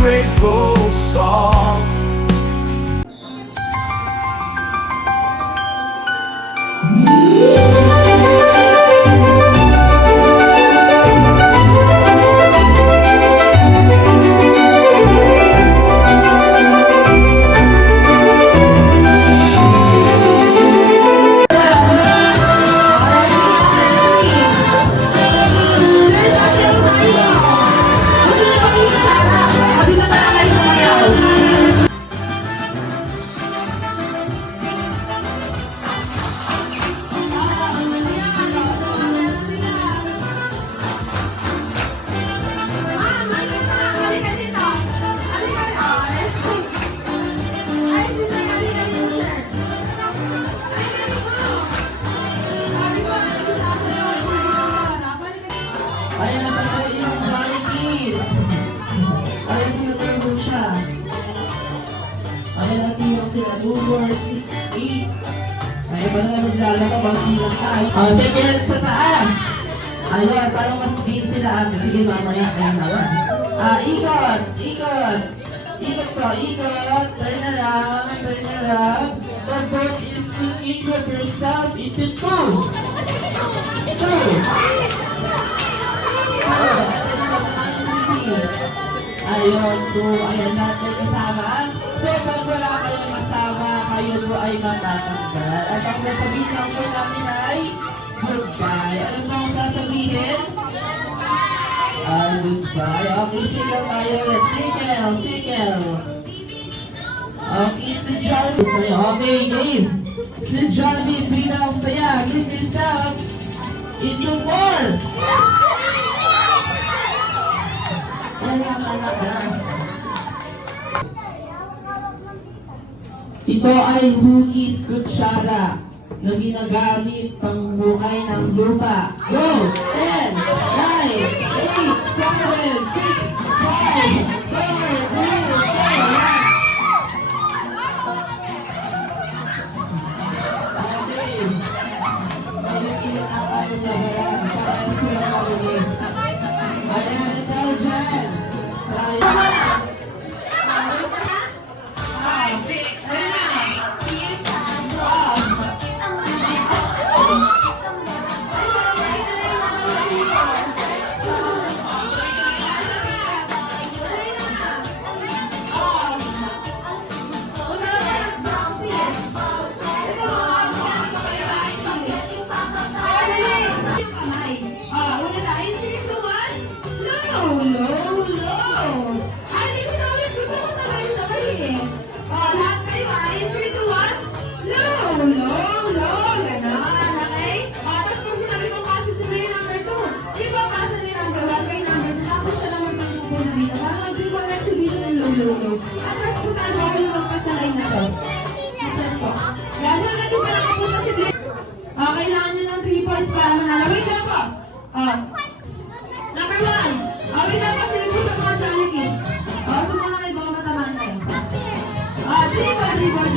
grateful song. Ayan na sa yung Jollibee. Ayan tinuturo siya. Ayan natin sila. Number 6, 8. Ayan, paano naman lalabas silang tayo. Check your hands sa taas. Ayan, parang mas game sila. Sige, mamaya kayo naman. Ikot, ikot. Ikot po, ikot. Turn around, turn around. The boat is to ikot yourself into 2. 2. Ayun po, ayan natin kasama. So, pag wala kayong kasama, kayo po ay matatanggal. At ang sasabihin lang po namin ay goodbye. Ano po ang sasabihin? Goodbye. Okay, sigaw tayo ulit. Sigaw, sigaw. Okay, si Jollibee. Okay, game. Si Jollibee, pinang saya. Give yourself into 4. Ito ay hugis kutsara na ginagamit pang hukay ng lupa. Go! 10, 9, Atras po tayo ako yung magkasalay na to. Atras po. Lalo na natin pa nakapunta si Blair. Kailangan nyo ng 3 points para manalo. Wait lang po. Number 1. Wait lang po. Sige po sa mga Jolly Kids. Sumala kayo baka matamaan kayo. 3 ball.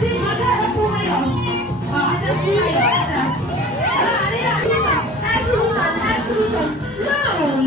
Magharap po kayo. Atras po kayo. Atras. Execution. Low.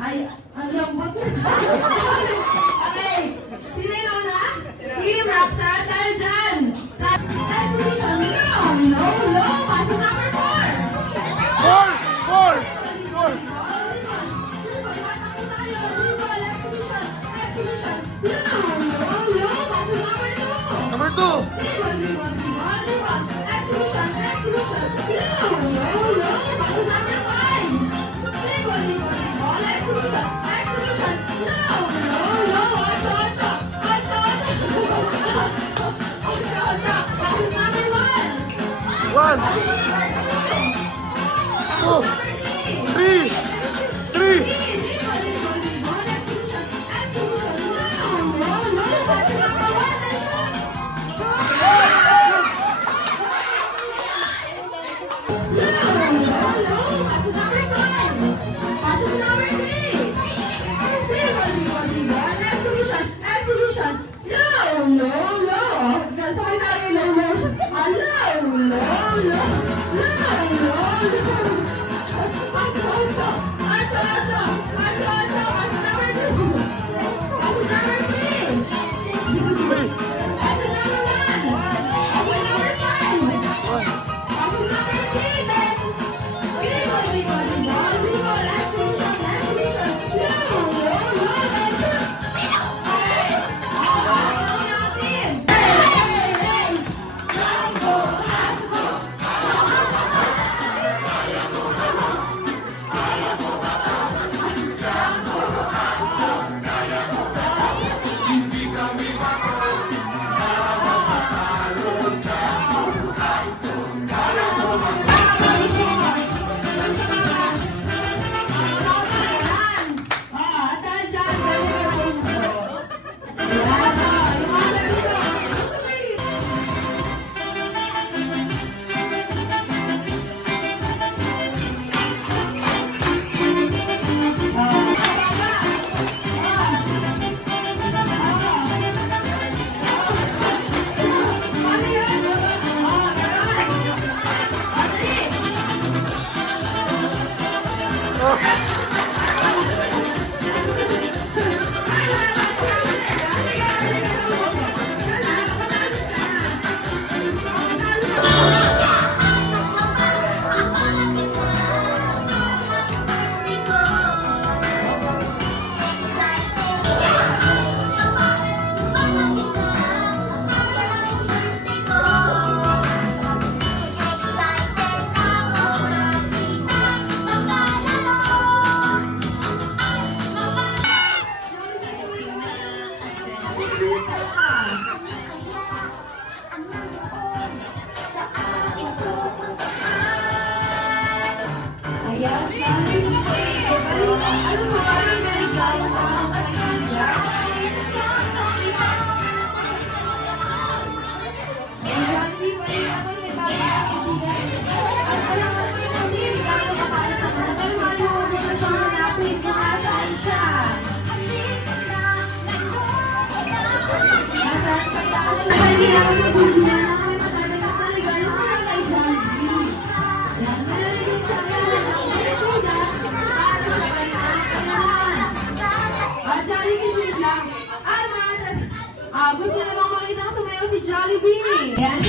Ay, ang lambot na. Okay. Sino yung nauna? Team Roxanne, dahil dyan. Exhibition. No. Pasok number 4. 4. Number 2. 1, 2, 3. Gusto na bang makita ang sumayaw si Jollibee? Yan.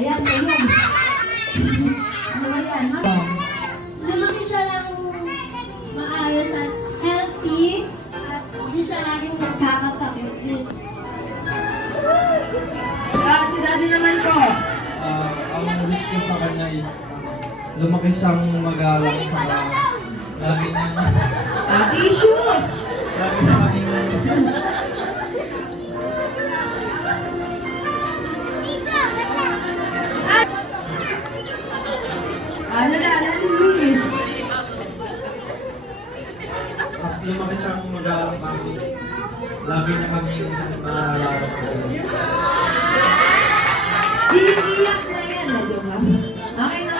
Ayan, ayan. Ano ba yan, ha? Lumaki siya lang maayos as healthy at hindi siya laging nagkakasakit. Ayan, si Daddy naman po. ang wish ko sa kanya is lumaki siyang magalang sa lagi niya. Tissue! Lagi na kaming Ano na, ano wish? lumaki siyang magalang tapos lagi na kaming naalala ko. Iiyak na yan, joke lang. Okay na